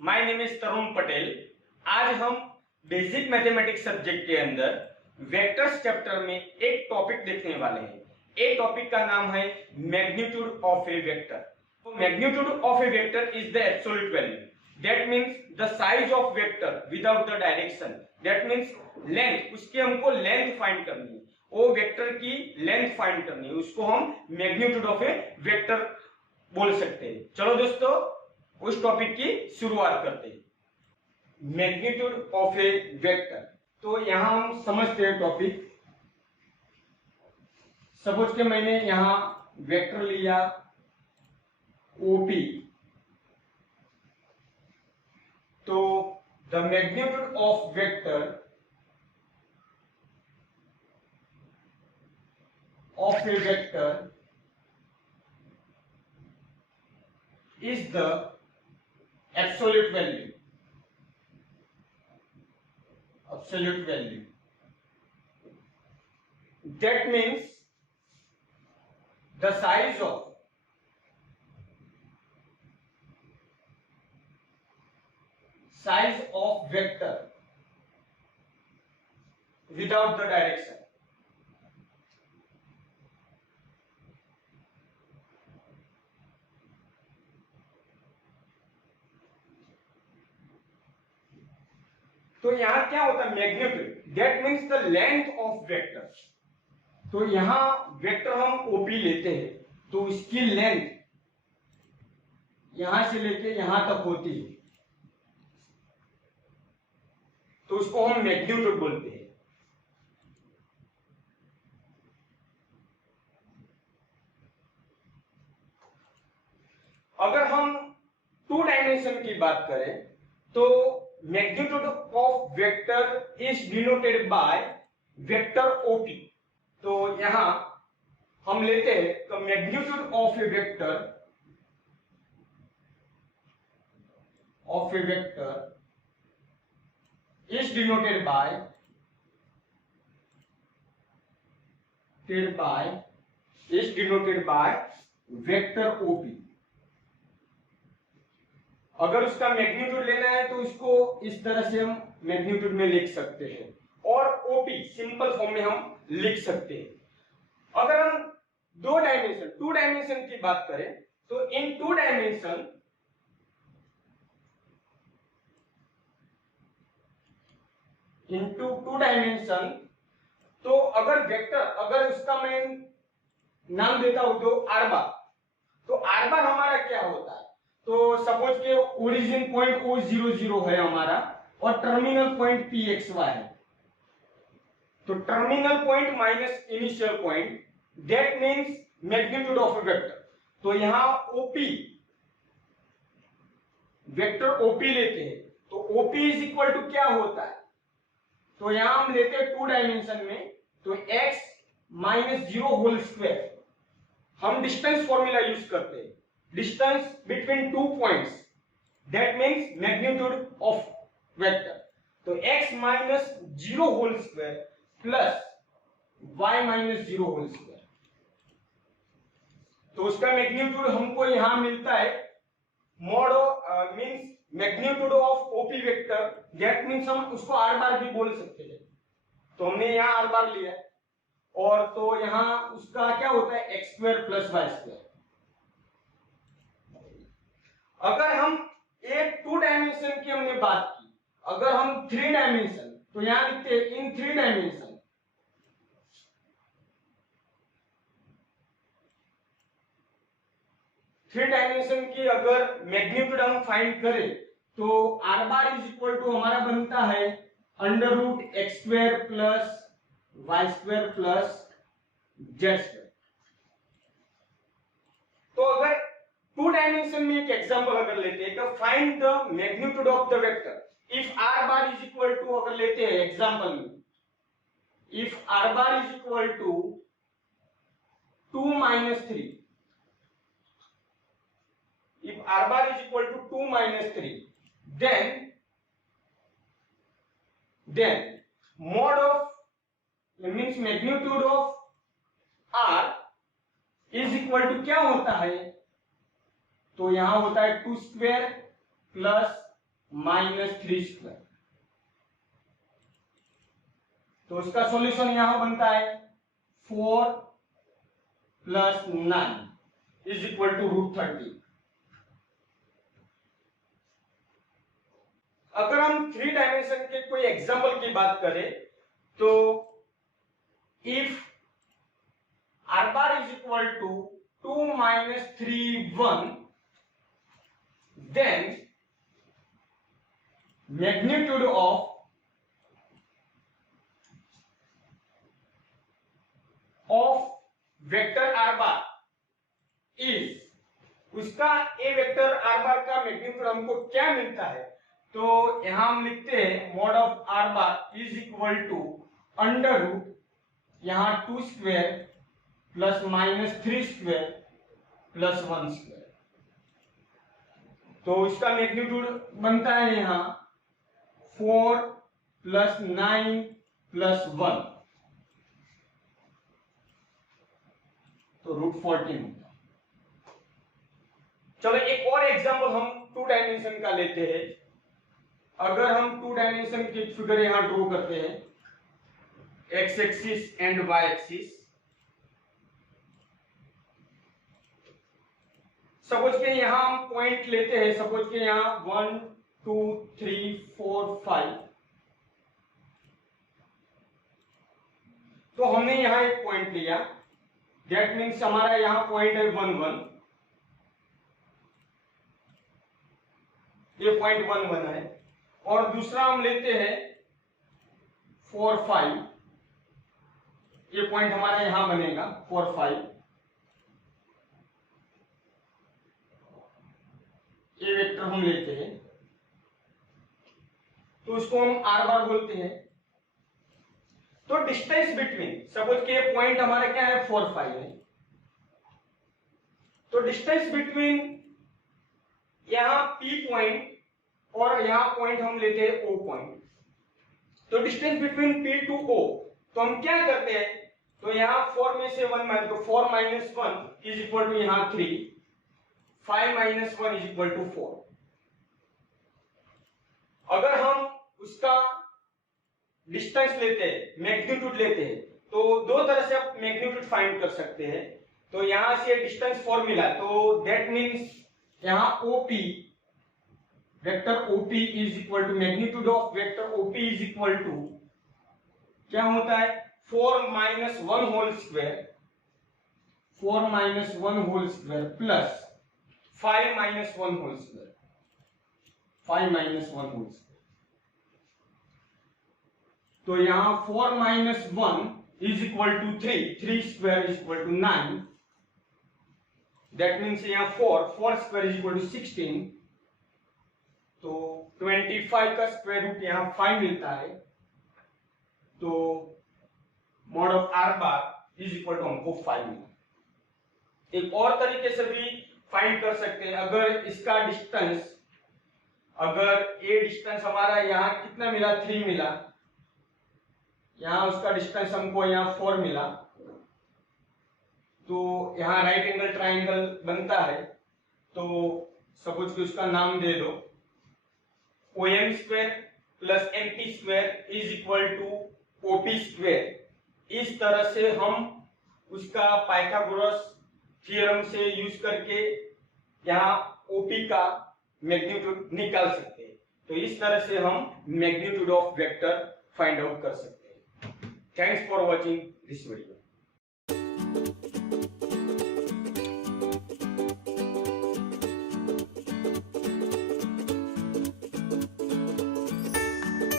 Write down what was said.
My name is तरुण पटेल। आज हम basic mathematics subject के अंदर वेक्टर्स चैप्टर में एक टॉपिक देखने वाले हैं। एक टॉपिक का नाम है मैग्नीट्यूड ऑफ ए वेक्टर। तो magnitude of A vector is the absolute value, that means the size of vector without the direction, that means length, उसकी हमको लेंथ फाइंड करनी है, वो वेक्टर की लेंथ फाइंड करनी है, उसको हम मैग्नीट्यूड ऑफ ए वेक्टर बोल सकते हैं। चलो दोस्तों, उस टॉपिक की शुरुआत करते हैं, मैग्नीट्यूड ऑफ ए वेक्टर। तो यहां हम समझते हैं टॉपिक। सपोज के मैंने यहां वेक्टर लिया ओपी, तो the magnitude of vector of A vector is the absolute value. Absolute value. That means the size of vector without the direction. तो यहां क्या होता है magnitude, that means the length of vector. तो यहां vector हम OP लेते हैं, तो इसकी लेंथ यहां से लेके यहां तक होती है, तो उसको हम मैग्नीट्यूड बोलते हैं। अगर हम टू डायमेंशन की बात करें तो magnitude of vector is denoted by vector OP. तो यहां हम लेते हैं तो magnitude of A vector is denoted by vector OP. अगर उसका मैग्नीट्यूड लेना है तो इसको इस तरह से हम मैग्नीट्यूड में लिख सकते हैं, और ओपी सिंपल फॉर्म में हम लिख सकते हैं। अगर हम टू डायमेंशन की बात करें तो इन टू डायमेंशन तो अगर वेक्टर, अगर उसका मैं नाम देता हूं तो आर बार, तो आर बार हमारा क्या होता है, तो सपोज के ओरिजिन पॉइंट O00 है हमारा और टर्मिनल पॉइंट PXY है, तो terminal point minus initial point, that means magnitude of A vector. तो यहां ओपी, वेक्टर ओपी लेते हैं, तो ओपी इज इक्वल टू क्या होता है, तो यहां हम लेते हैं टू डायमेंशन में, तो x माइनस 0 होल स्क्वायर। हम डिस्टेंस फॉर्मूला यूज करते हैं, distance between two points, that means magnitude of vector। तो x minus 0 whole square plus y minus 0 whole square, तो उसका मैग्नीट्यूड हमको यहां मिलता है mod means magnitude of OP vector, that means हम उसको आर बार भी बोल सकते हैं। तो हमने यहां आर बार लिया है, और तो यहां उसका क्या होता है x square plus y square. अगर हम एक टू डायमेंशन की हमने बात की, अगर हम थ्री डायमेंशन, तो यहां लिखते हैं इन थ्री डायमेंशन की अगर मैग्नीट्यूड हम फाइंड करें तो r bar is equal to हमारा बनता है under root x square plus y square plus z square. तो अगर टू डायमेंशन में एक एग्जांपल अगर लेते हैं तो find the magnitude of the vector if r bar is equal to, अगर लेते हैं एग्जांपल में, if r bar is equal to 2 minus 3, if r bar is equal to 2 minus 3, then mod of means magnitude of r is equal to क्या होता है, तो यहां होता है 2 स्क्वायर प्लस -3²। तो उसका सॉल्यूशन यहां बनता है 4 + 9 = √30। अगर हम 3 डायमेंशन के कोई एग्जांपल की बात करें तो if r bar is equal to 2 - 3 1, then magnitude of vector r bar is, उसका a वेक्टर r bar का मैग्नीट्यूड हमको क्या मिलता है, तो यहां हम लिखते हैं mod of r bar is equal to under root यहां 2² प्लस -3² प्लस 1²। तो इसका मैग्नीट्यूड बनता है यहां 4 + 9 + 1, तो √14 होता है। चलो एक और एग्जांपल हम 2 डायमेंशन का लेते हैं। अगर हम 2 डायमेंशन की फिगर यहां ड्रॉ करते हैं, x axis and y axis, suppose के यहां हम पॉइंट लेते हैं, सपोज के यहां 1 2 3 4 5, तो हमने यहां एक पॉइंट लिया, दैट मीन्स हमारा यहां पॉइंट है 1 1, ये पॉइंट 1 1 है। और दूसरा हम लेते हैं 4 5, ये पॉइंट हमारा यहां बनेगा 4 5, ये वेक्टर हम लेते हैं, तो उसको हम r बार बोलते हैं। तो डिस्टेंस बिटवीन, सपोज के पॉइंट हमारा क्या है 4 5 है, तो डिस्टेंस बिटवीन यहां p पॉइंट और यहां पॉइंट हम लेते हैं o पॉइंट, तो distance between p to o, तो हम क्या करते हैं, तो यहां 4 में से 1 माइनस, तो 4 - 1 = यहां 3, 5 - 1 = 4। अगर हम उसका डिस्टेंस लेते हैं, मैग्नीट्यूड लेते हैं, तो दो तरह से आप मैग्नीट्यूड फाइंड कर सकते हैं। तो यहां से डिस्टेंस 4 मिला, तो दैट मीन्स यहां OP, vector OP = magnitude of vector OP = क्या होता है 4 - 1 whole square, 4 - 1 whole square plus 5 - 1 whole square, 5 - 1 whole square. तो यहां 4 - 1 = 3 स्क्वायर = 9, दैट मीन्स यहां 4 स्क्वायर = 16, तो 25 का स्क्वायर रूट यहां 5 मिलता है, तो mod of r bar = हमको 5 मिला। एक और तरीके से भी फाइंड कर सकते हैं, अगर इसका डिस्टेंस, अगर ये डिस्टेंस हमारा यहाँ कितना मिला 3 मिला, यहाँ उसका डिस्टेंस हमको यहाँ 4 मिला, तो यहाँ राइट एंगल ट्राइंगल बनता है, तो सपोज कि उसका नाम दे दो OM² + MP² = OP²। इस तरह से हम उसका पाइथागोरस थ्योरम से यूज करके यहाँ OP का मैग्नीट्यूड निकाल सकते हैं। तो इस तरह से हम magnitude of vector find out कर सकते हैं। Thanks for watching this video.